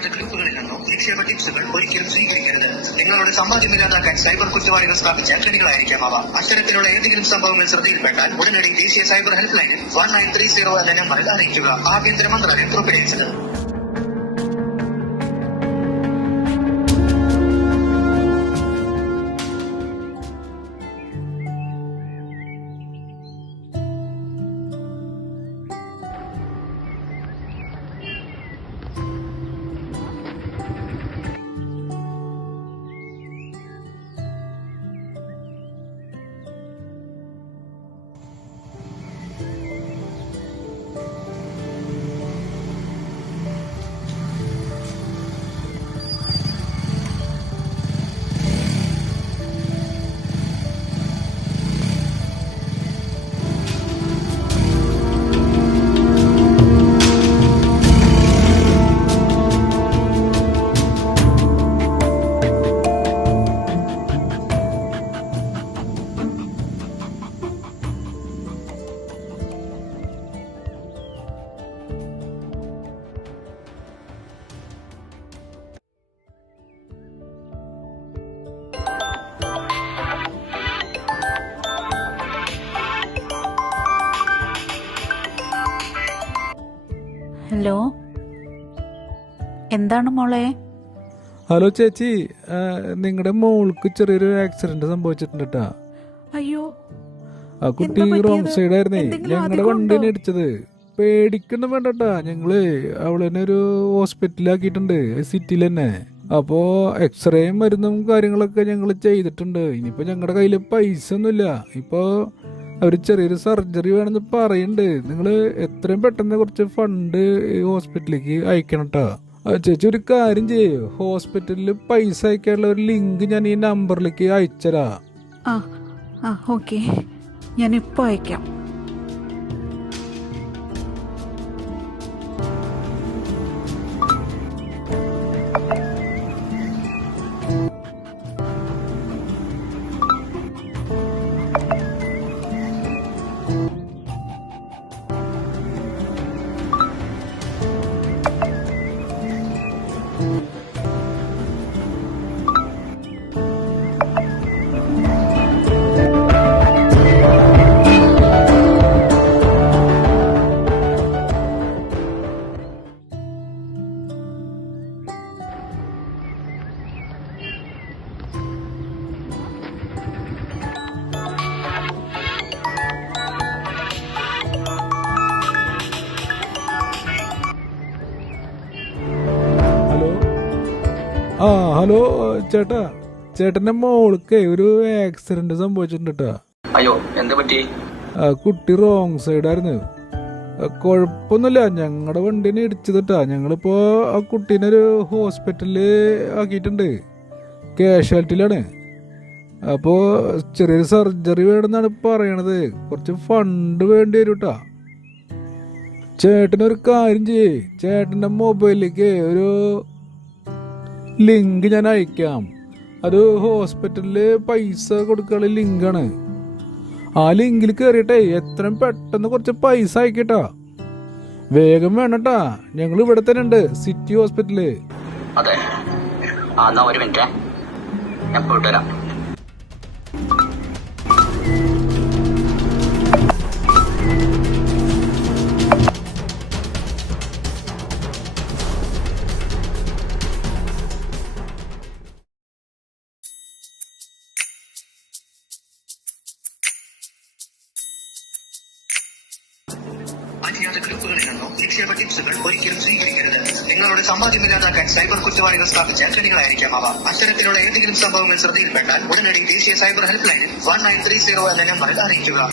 അറിയാത്ത ഗ്രൂപ്പുകളിൽ നിന്നോ നിക്ഷേപ ടിപ്സുകൾ ഒരിക്കലും സ്വീകരിക്കരുത്. നിങ്ങളുടെ സമ്പാദ്യം ഇല്ലാതാക്കാൻ സൈബർ കുറ്റവാളികൾ സ്ഥാപിച്ച ക്ഷണികളായിരിക്കാം അവ. അത്തരത്തിലുള്ള ഏതെങ്കിലും സംഭവങ്ങൾ ശ്രദ്ധയിൽപ്പെട്ടാൽ ഉടനടി ദേശീയ സൈബർ ഹെൽപ്പ് ലൈനിൽ 1930 എന്ന നമ്പറിൽ അറിയിക്കുക. ആഭ്യന്തര മന്ത്രാലയം പുറപ്പെടുവിച്ചത്. ഹലോ, എന്താണ് മോളെ? ഹലോ ചേച്ചി, നിങ്ങളുടെ മോൾക്ക് ചെറിയൊരു ആക്സിഡന്റ് സംഭവിച്ചിട്ടുണ്ട് കേട്ടാ. അയ്യോ, ആ കുട്ടി റോങ് സൈഡ് ആയിരുന്നേ ഞങ്ങളുടെ വണ്ടിനെ ഇടിച്ചത്. പേടിക്കൊന്നും വേണ്ടട്ടാ, ഞങ്ങള് അവളെന്നെ ഒരു ഹോസ്പിറ്റലിലാക്കിയിട്ടുണ്ട് സിറ്റിയിൽ തന്നെ. അപ്പോ എക്സ്റേയും മരുന്നും കാര്യങ്ങളൊക്കെ ഞങ്ങൾ ചെയ്തിട്ടുണ്ട്. ഇനിയിപ്പോ ഞങ്ങളുടെ കയ്യിൽ പൈസ ഒന്നുമില്ല. ഇപ്പോ അവര് ചെറിയൊരു സർജറി വേണമെന്ന് പറയുന്നുണ്ട്. നിങ്ങള് എത്രയും പെട്ടെന്ന് കുറച്ച് ഫണ്ട് ഹോസ്പിറ്റലിലേക്ക് അയക്കണം കേട്ടോ. ചേച്ചി ഒരു കാര്യം ചെയ്യേ, ഹോസ്പിറ്റലിൽ പൈസ അയക്കാനുള്ള ഒരു ലിങ്ക് ഞാൻ ഈ നമ്പറിലേക്ക് അയച്ചരാ. ഓക്കെ, ഞാനിപ്പോ അയക്കാം. ഹലോ ചേട്ടാ, ചേട്ടന്റെ മോൾക്ക് ഒരു ആക്സിഡന്റ് സംഭവിച്ചിട്ടുണ്ട് കേട്ടാ. അയ്യോ, എന്താ പറ്റി? കുട്ടി റോങ് സൈഡായിരുന്നു. കുഴപ്പമൊന്നുമില്ല, ഞങ്ങളുടെ വണ്ടിനെ ഇടിച്ചതിട്ടാ. ഞങ്ങളിപ്പോ ആ കുട്ടീനെ ഒരു ഹോസ്പിറ്റലില് ആക്കിയിട്ടുണ്ട്, കാഷ്വാലിറ്റിയിലാണ്. അപ്പോ ചെറിയൊരു സർജറി വേണമെന്നാണ് പറയണത്. കുറച്ച് ഫണ്ട് വേണ്ടി വരും കേട്ടാ. ചേട്ടനൊരു കാര്യം ചെയ്യേ, ചേട്ടന്റെ മൊബൈലിലേക്ക് ഒരു ലിങ്ക് ഞാൻ അയക്കാം. അത് ഹോസ്പിറ്റലില് പൈസ കൊടുക്കാനുള്ള ലിങ്കാണ്. ആ ലിങ്കിൽ കയറിയിട്ടേ എത്രയും പെട്ടെന്ന് കുറച്ച് പൈസ അയക്കട്ടാ. വേഗം വേണട്ടാ, ഞങ്ങൾ ഇവിടെ തന്നെ ഉണ്ട്, സിറ്റി ഹോസ്പിറ്റല്. അതെ, ഒരു മിനിറ്റ്, ഞാൻ പോയിട്ട് വരാം. അറിയാത്ത ഗ്രൂപ്പുകളിൽ നിന്നോ നിക്ഷേപ ടിപ്സുകൾ ഒരിക്കലും സ്വീകരിക്കരുത്. നിങ്ങളുടെ സമ്പാദ്യം ഇല്ലാതാക്കാൻ സൈബർ കുറ്റവാളികൾ സ്ഥാപിച്ച ക്ഷണികളായിരിക്കാം അവ. അത്തരത്തിലുള്ള ഏതെങ്കിലും സംഭവങ്ങൾ ശ്രദ്ധയിൽപ്പെട്ടാൽ ഉടനടി ദേശീയ സൈബർ ഹെൽപ്പ് ലൈനിൽ 1930 എന്ന നമ്പറിൽ അറിയിക്കുക.